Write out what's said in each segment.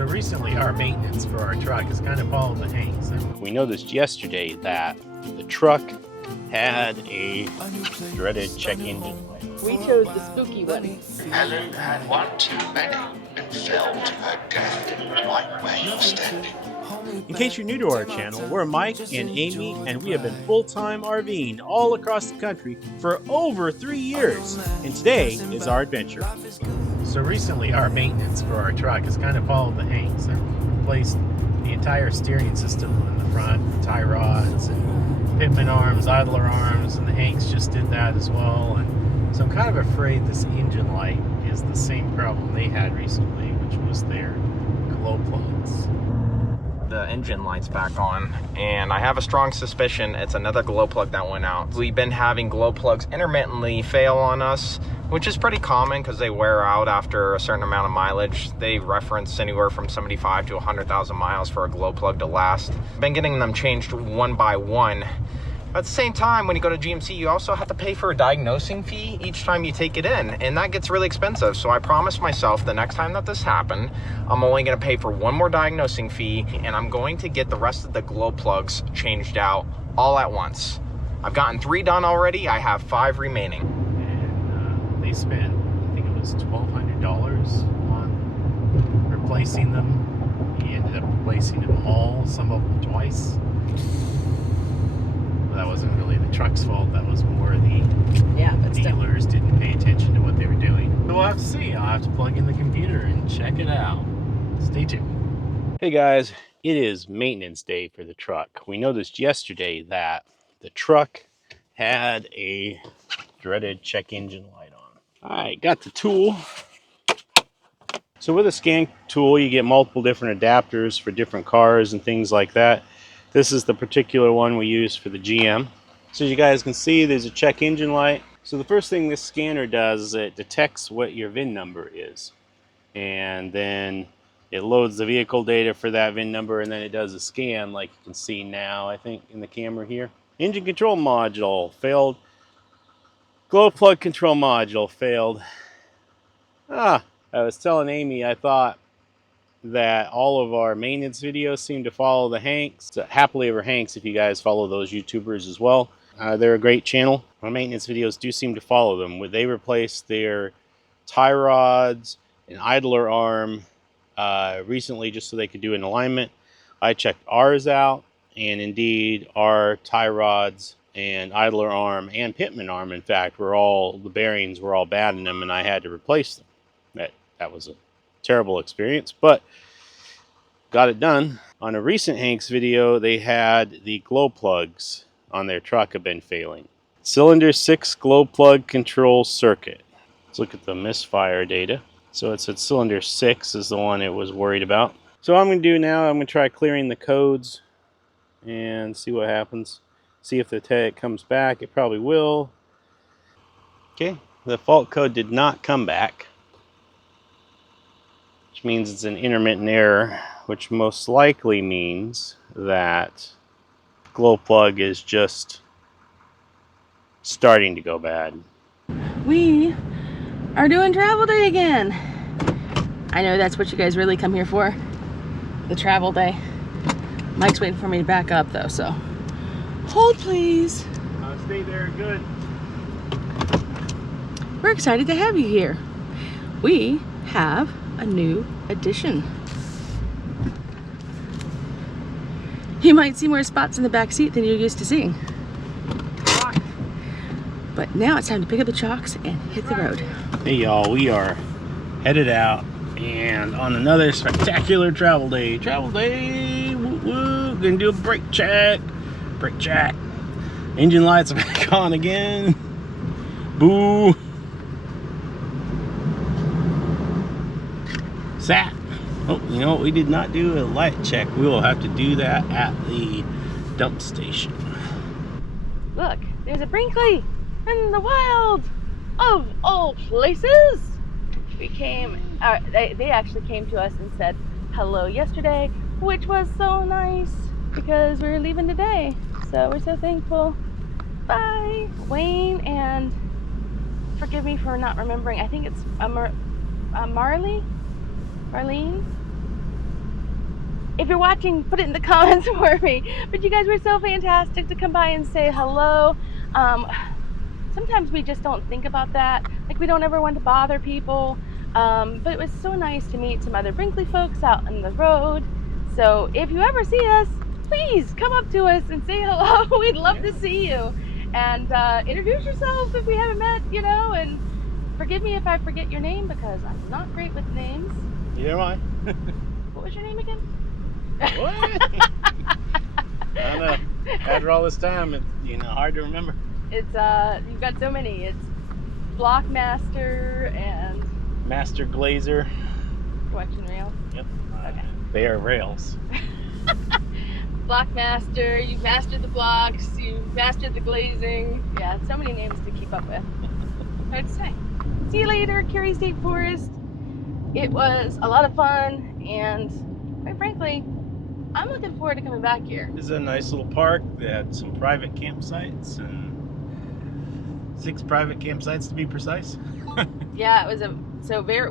So recently our maintenance for our truck has kind of followed the Hanks. We noticed yesterday that the truck had a dreaded check engine light. We chose the spooky one. Helen had one too many and fell to her death in the right way of standing. In case you're new to our channel, we're Mike and Amy, and we have been full-time RVing all across the country for over 3 years. And today is our adventure. So recently our maintenance for our truck has kind of followed the Hanks and replaced the entire steering system in the front, tie rods and pitman arms, idler arms, and the Hanks just did that as well. And so I'm kind of afraid this engine light is the same problem they had recently, which was their glow plugs. The engine light's back on, and I have a strong suspicion it's another glow plug that went out. We've been having glow plugs intermittently fail on us, which is pretty common because they wear out after a certain amount of mileage. They reference anywhere from 75 to 100,000 miles for a glow plug to last. I've been getting them changed one by one. At the same time, when you go to GMC, you also have to pay for a diagnosing fee each time you take it in, and that gets really expensive. So I promised myself the next time that this happened, I'm only gonna pay for one more diagnosing fee, and I'm going to get the rest of the glow plugs changed out all at once. I've gotten 3 done already, I have 5 remaining. And they spent, I think it was $1,200 on replacing them. He ended up replacing them all, some of them twice. That wasn't really the truck's fault. That was more the dealers didn't pay attention to what they were doing. So we'll have to see. I'll have to plug in the computer and check it out. Stay tuned. Hey guys, it is maintenance day for the truck. We noticed yesterday that the truck had a dreaded check engine light on. I got the tool. So with a scan tool, you get multiple different adapters for different cars and things like that. This is the particular one we use for the GM. So as you guys can see, there's a check engine light. So the first thing this scanner does is it detects what your VIN number is. And then it loads the vehicle data for that VIN number, and then it does a scan like you can see now, I think, in the camera here. Engine control module failed. Glow plug control module failed. I was telling Amy I thought that all of our maintenance videos seem to follow the Hanks. Happily Ever Hanks, if you guys follow those YouTubers as well. They're a great channel. Our maintenance videos do seem to follow them. They replaced their tie rods and idler arm recently just so they could do an alignment. I checked ours out, and indeed our tie rods and idler arm and pitman arm, in fact, the bearings were all bad in them, and I had to replace them. That was a terrible experience, but got it done. On a recent Hanks video, they had the glow plugs on their truck have been failing. Cylinder 6 glow plug control circuit. Let's look at the misfire data. So it said cylinder 6 is the one it was worried about. So what I'm going to do now, I'm going to try clearing the codes and see what happens. See if the tag comes back. It probably will. Okay, the fault code did not come back, which means it's an intermittent error, which most likely means that glow plug is just starting to go bad. We are doing travel day again. I know that's what you guys really come here for, the travel day. Mike's waiting for me to back up though, so hold please. Stay there, good. We're excited to have you here. We have a new addition. You might see more spots in the back seat than you're used to seeing. But now it's time to pick up the chocks and hit the road. Hey y'all, we are headed out and on another spectacular travel day. Travel day, woo woo. Gonna do a brake check. Brake check. Engine lights are back on again. Boo. Sat. Oh, you know what? We did not do a light check. We will have to do that at the dump station. Look, there's a Brinkley in the wild of all places. We came, they actually came to us and said hello yesterday, which was so nice because we're leaving today. So we're so thankful. Bye. Wayne and, forgive me for not remembering, I think it's Marlene? If you're watching, put it in the comments for me. But you guys were so fantastic to come by and say hello. Sometimes we just don't think about that. Like, we don't ever want to bother people. But it was so nice to meet some other Brinkley folks out on the road. So if you ever see us, please come up to us and say hello. We'd love to see you. And introduce yourself if we haven't met, you know, and forgive me if I forget your name because I'm not great with names. Neither am I. What was your name again? What? I don't know. After all this time, it's, you know, hard to remember. It's you've got so many. It's Blockmaster and Master Glazer. Collection Rails. Yep. Okay. They are rails. Blockmaster, you've mastered the blocks, you've mastered the glazing. Yeah, so many names to keep up with. Hard to say. See you later, Cary State Forest. It was a lot of fun, and quite frankly, I'm looking forward to coming back here. This is a nice little park that had some private campsites, and 6 private campsites to be precise. Yeah, it was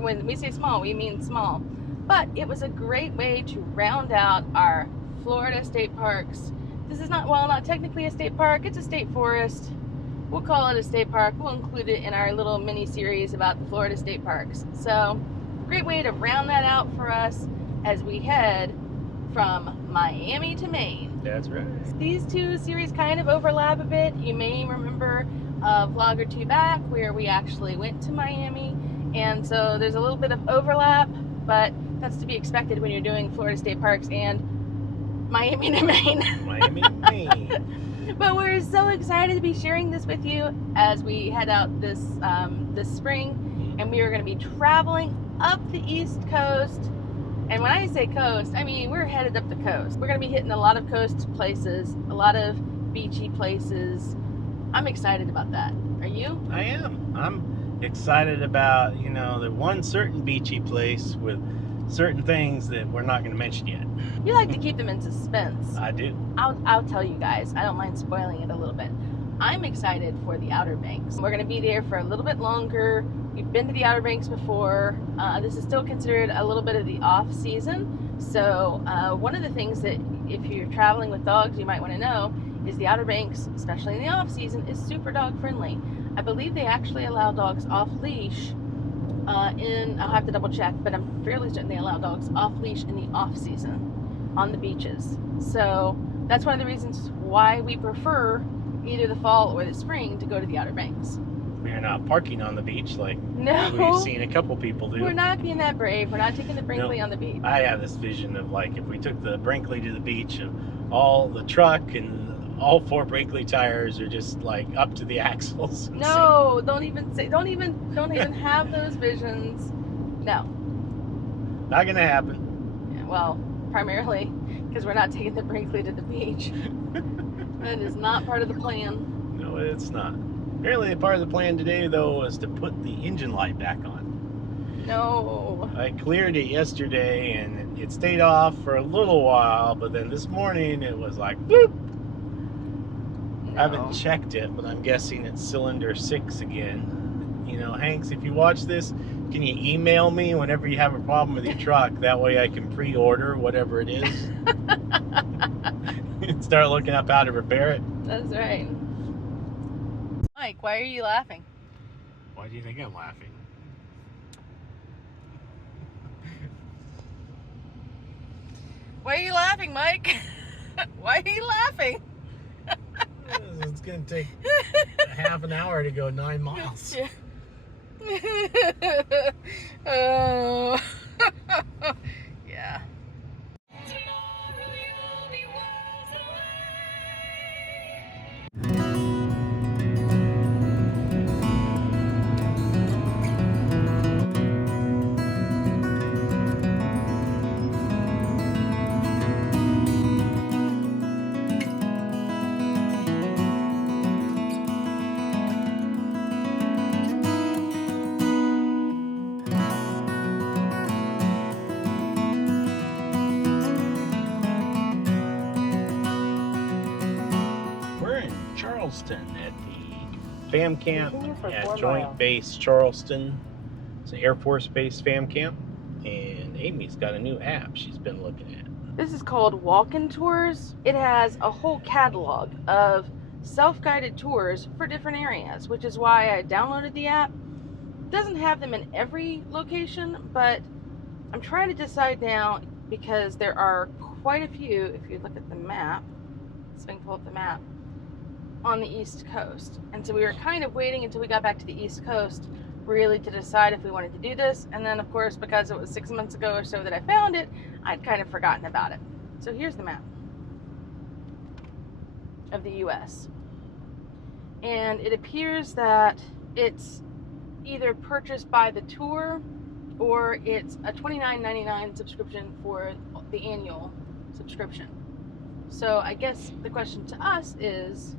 when we say small, we mean small. But it was a great way to round out our Florida state parks. This is not technically a state park, it's a state forest. We'll call it a state park. We'll include it in our little mini series about the Florida state parks. So, great way to round that out for us as we head from Miami to Maine. That's right. These two series kind of overlap a bit. You may remember a vlog or two back where we actually went to Miami, and so there's a little bit of overlap, but that's to be expected when you're doing Florida state parks and Miami to Maine. Miami to Maine. But we're so excited to be sharing this with you as we head out this spring, and we are going to be traveling up the East Coast. And when I say coast, I mean we're headed up the coast. We're going to be hitting a lot of coast places, a lot of beachy places. I'm excited about that. Are you? I am. I'm excited about, you know, the one certain beachy place with certain things that we're not going to mention yet. You like to keep them in suspense. I do. I'll tell you guys. I don't mind spoiling it a little bit. I'm excited for the Outer Banks. We're going to be there for a little bit longer. We've been to the Outer Banks before. This is still considered a little bit of the off season. So one of the things that if you're traveling with dogs, you might want to know is the Outer Banks, especially in the off season, is super dog friendly. I believe they actually allow dogs off leash I'll have to double check, but I'm fairly certain they allow dogs off leash in the off season on the beaches. So that's one of the reasons why we prefer either the fall or the spring to go to the Outer Banks. We're not parking on the beach like No. we've seen a couple people do. We're not being that brave. We're not taking the Brinkley on the beach. I have this vision of like if we took the Brinkley to the beach, of all the truck and all 4 Brinkley tires are just like up to the axles. No, don't even have those visions. No. Not gonna happen. Yeah, well, primarily because we're not taking the Brinkley to the beach. That is not part of the plan. No, it's not. Apparently, part of the plan today, though, was to put the engine light back on. No. I cleared it yesterday, and it stayed off for a little while, but then this morning, it was like, bloop! No. I haven't checked it, but I'm guessing it's cylinder 6 again. You know, Hanks, if you watch this, can you email me whenever you have a problem with your truck? That way I can pre-order whatever it is. Start looking up how to repair it. That's right. Mike, why are you laughing? Why do you think I'm laughing? Why are you laughing, Mike? Why are you laughing? It's going to take half an hour to go 9 miles. Yeah. Oh. Yeah. Charleston at the Fam Camp at Joint Base Charleston. It's an Air Force Base Fam Camp, and Amy's got a new app she's been looking at. This is called Walk-in Tours. It has a whole catalog of self-guided tours for different areas, which is why I downloaded the app. It doesn't have them in every location, but I'm trying to decide now because there are quite a few, if you look at the map, so I can pull up the map, on the East Coast. And so we were kind of waiting until we got back to the East Coast really to decide if we wanted to do this. And then of course, because it was 6 months ago or so that I found it, I'd kind of forgotten about it. So here's the map of the US. And it appears that it's either purchased by the tour or it's a $29.99 subscription for the annual subscription. So I guess the question to us is,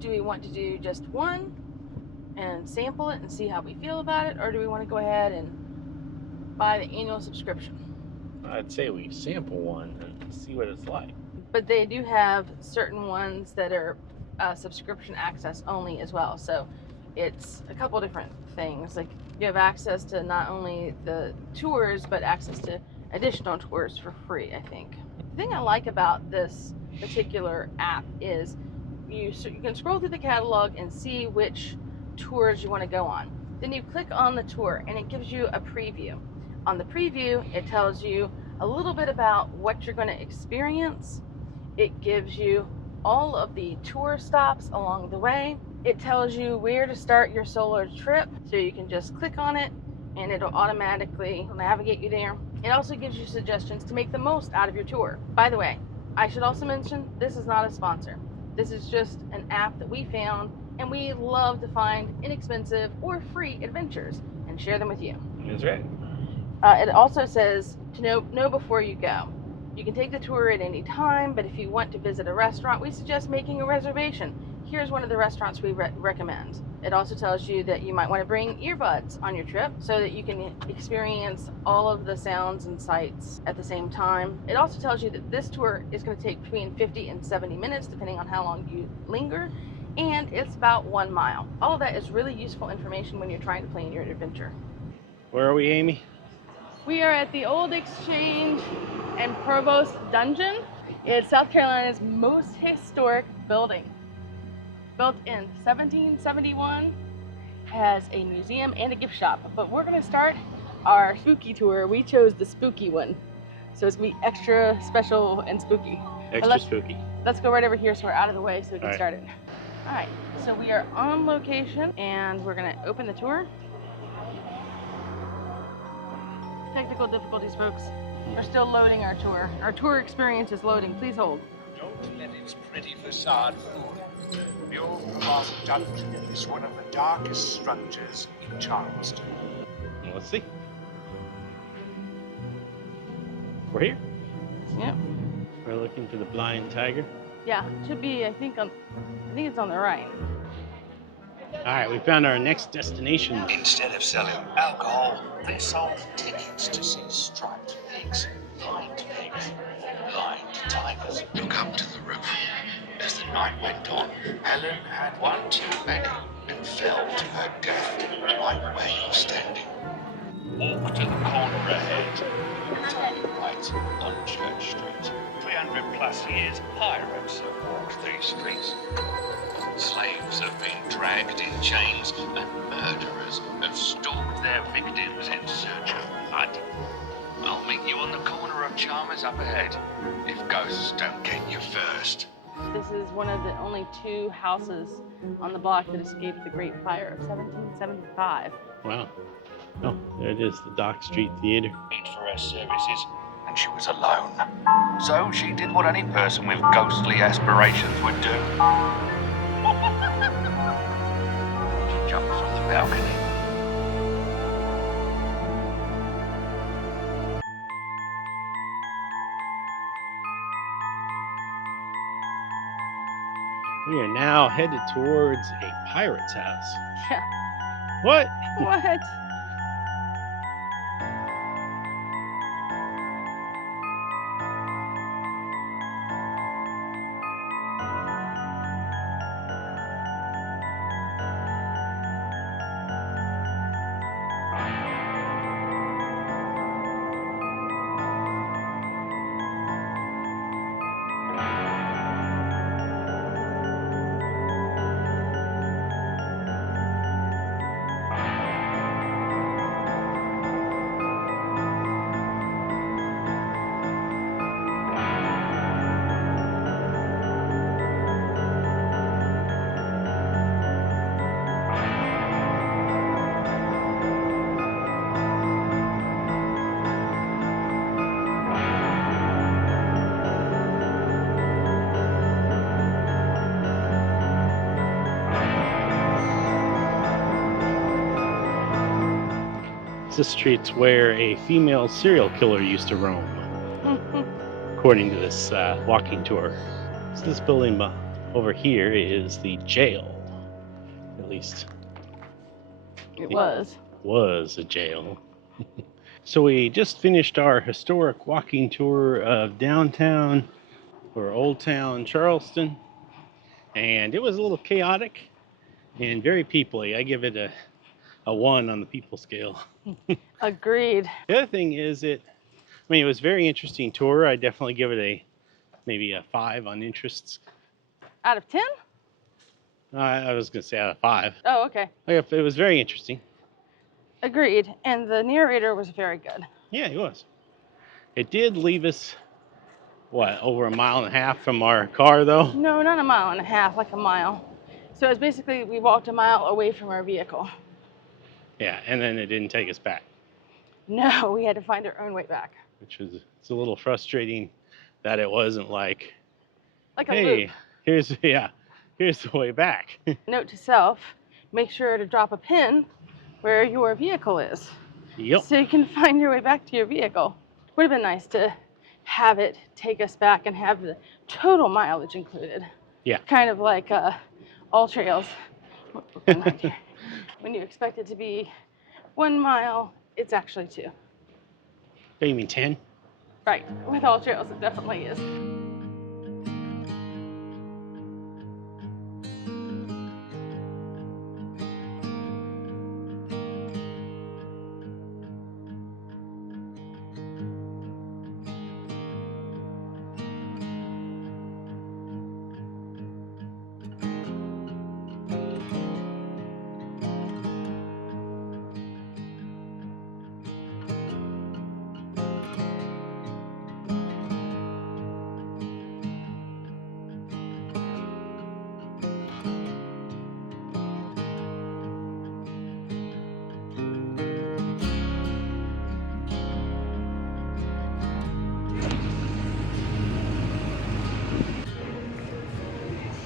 do we want to do just one and sample it and see how we feel about it, or do we want to go ahead and buy the annual subscription? I'd say we sample one and see what it's like. But they do have certain ones that are subscription access only as well. So it's a couple different things. Like you have access to not only the tours, but access to additional tours for free, I think. The thing I like about this particular app is you can scroll through the catalog and see which tours you want to go on. Then you click on the tour and it gives you a preview. On the preview, it tells you a little bit about what you're going to experience. It gives you all of the tour stops along the way. It tells you where to start your solo trip, so you can just click on it and it'll automatically navigate you there. It also gives you suggestions to make the most out of your tour. By the way, I should also mention, this is not a sponsor. This is just an app that we found, and we love to find inexpensive or free adventures and share them with you. That's right. It also says to know before you go. You can take the tour at any time, but if you want to visit a restaurant, we suggest making a reservation. Here's one of the restaurants we recommend. It also tells you that you might want to bring earbuds on your trip so that you can experience all of the sounds and sights at the same time. It also tells you that this tour is going to take between 50 and 70 minutes, depending on how long you linger, and it's about 1 mile. All of that is really useful information when you're trying to plan your adventure. Where are we, Amy? We are at the Old Exchange and Provost Dungeon. It's South Carolina's most historic building. Built in 1771, has a museum and a gift shop. But we're gonna start our spooky tour. We chose the spooky one, so it's gonna be extra special and spooky. Extra spooky. Let's go right over here so we're out of the way so we can All right. start it. All right, so we are on location and we're gonna open the tour. Technical difficulties, folks. We're still loading our tour. Our tour experience is loading. Please hold. Don't let its pretty facade fool you. The old Glass Dungeon is one of the darkest structures in Charleston. Let's see. We're here. Yep. We're looking for the blind tiger. Yeah, it should be. I think it's on the right. All right, we found our next destination. Instead of selling alcohol, they sold tickets to see striped pigs, blind tigers. Look up to the roof. As the night went on, Helen had one too many and fell to her death right where you're standing. Walk to the corner ahead. Take right on Church Street. 300 plus years, pirates have walked these streets. Slaves have been dragged in chains, and murderers have stalked their victims in search of blood. I'll meet you on the corner of Chalmers up ahead, if ghosts don't get you first. This is one of the only 2 houses on the block that escaped the Great Fire of 1775. Wow. Oh, there it is, the Dock Street Theater. Paid for her services, and she was alone. So she did what any person with ghostly aspirations would do. She jumped from the balcony. We are now headed towards a pirate's house. Yeah. What? What? This street's where a female serial killer used to roam, according to this walking tour. So this building over here is the jail. At least It was. was a jail. So we just finished our historic walking tour of downtown or Old Town Charleston, and it was a little chaotic and very people-y. I give it a 1 on the people scale. Agreed. The other thing is it was a very interesting tour. I definitely give it maybe a 5 on interests. Out of 10? I was going to say out of 5. Oh, okay. It was very interesting. Agreed. And the narrator was very good. Yeah, it was. It did leave us, over 1.5 miles from our car, though? No, not 1.5 miles, like a mile. So it's basically we walked 1 mile away from our vehicle. Yeah, and then it didn't take us back. No, we had to find our own way back. Which was, it's a little frustrating that it wasn't like a hey, loop. here's the way back. Note to self, make sure to drop a pin where your vehicle is. Yep. So you can find your way back to your vehicle. Would have been nice to have it take us back and have the total mileage included. Yeah. Kind of like all trails. When you expect it to be 1 mile, it's actually 2. Oh, you mean 10? Right. With all trails, it definitely is.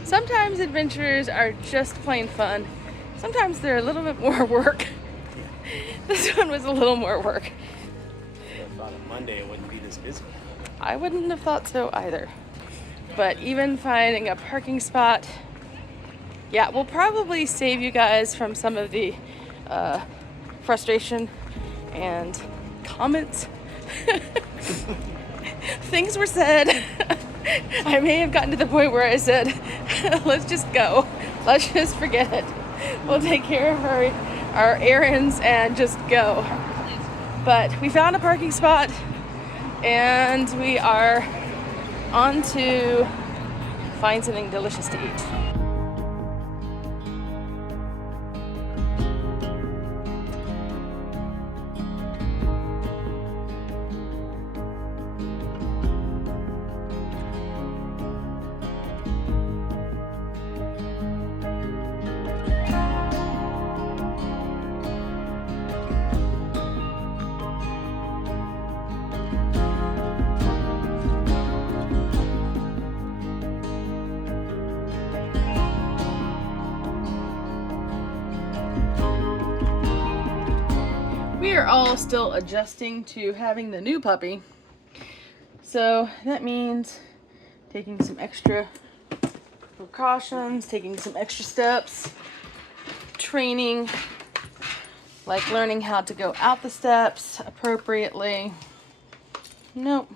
Sometimes adventures are just plain fun. Sometimes they're a little bit more work. This one was a little more work. I thought on Monday it wouldn't be this busy. I wouldn't have thought so either. But even finding a parking spot, yeah, will probably save you guys from some of the frustration and comments. Things were said. I may have gotten to the point where I said, let's just go. Let's just forget it. We'll take care of our errands and just go. But we found a parking spot and we are on to find something delicious to eat. We are all still adjusting to having the new puppy. So that means taking some extra precautions, taking some extra steps, training, like learning how to go out the steps appropriately. Nope.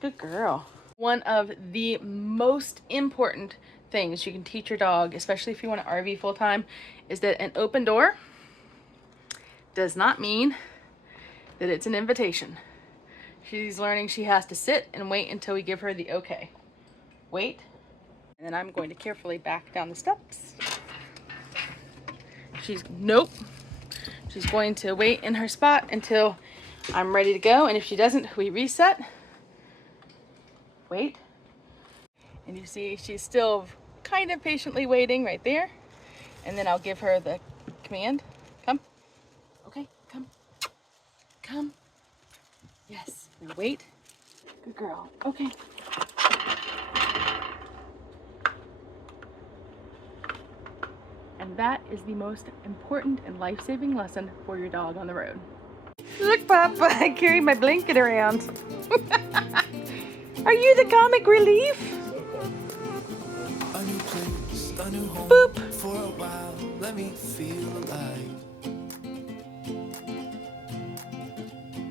Good girl. One of the most important things you can teach your dog, especially if you want to RV full time, is that an open door does not mean that it's an invitation. She's learning she has to sit and wait until we give her the okay. Wait, and then I'm going to carefully back down the steps. Nope. She's going to wait in her spot until I'm ready to go, and if she doesn't, we reset. Wait. And you see she's still kind of patiently waiting right there. And then I'll give her the command. Come. Okay, come. Come. Yes. Now wait. Good girl. Okay. and that is the most important and life-saving lesson for your dog on the road. Look, Papa, I carry my blanket around. Are you the comic relief? A new place, a new home. Boop. For a while, let me feel alive.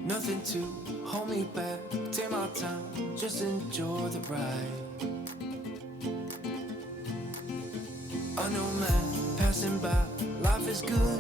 Nothing to hold me back. Take my time, just enjoy the ride. A new man passing by, life is good.